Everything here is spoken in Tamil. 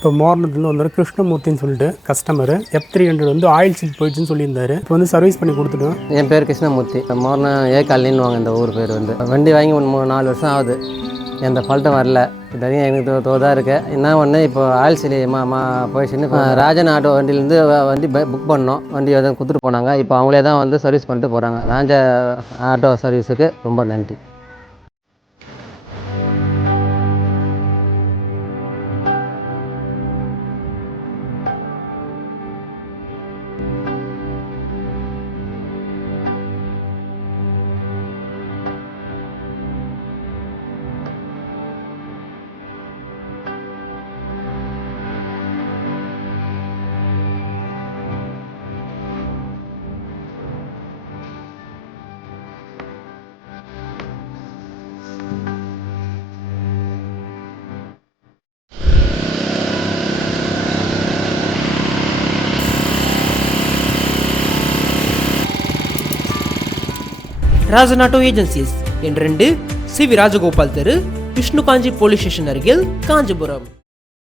இப்போ மோர்னத்துலேருந்து வந்தார் கிருஷ்ணமூர்த்தின்னு சொல்லிட்டு கஸ்டமர் F300 வந்து ஆயில் சீட் போயிடுச்சுன்னு சொல்லியிருந்தாரு. இப்போ வந்து சர்வீஸ் பண்ணி கொடுத்துட்டோம். என் பேர் கிருஷ்ணமூர்த்தி. மோர்னா ஏகாலின்னு வாங்க இந்த ஊர் பேர் வந்து. வண்டி வாங்கி 4 வருஷம் ஆகுது. எந்த ஃபால்ட்டும் வரல. இதையும் எனக்கு தோதாக இருக்கு. என்ன ஒன்று இப்போ ஆயில் சீலி போயிடுச்சுன்னு ராஜன் ஆட்டோ வண்டியிலேருந்து வண்டி புக் பண்ணோம். வண்டி வந்து கொடுத்துட்டு போனாங்க. இப்போ அவங்களே தான் வந்து சர்வீஸ் பண்ணிட்டு போகிறாங்க. ராஜா ஆட்டோ சர்வீஸுக்கு ரொம்ப நன்றி. ராஜன் ஆட்டோ ஏஜென்சிஸ் என் 2 C.V. ராஜகோபால் தெரு, விஷ்ணு காஞ்சி போலீஸ் ஸ்டேஷன் அருகில், காஞ்சிபுரம்.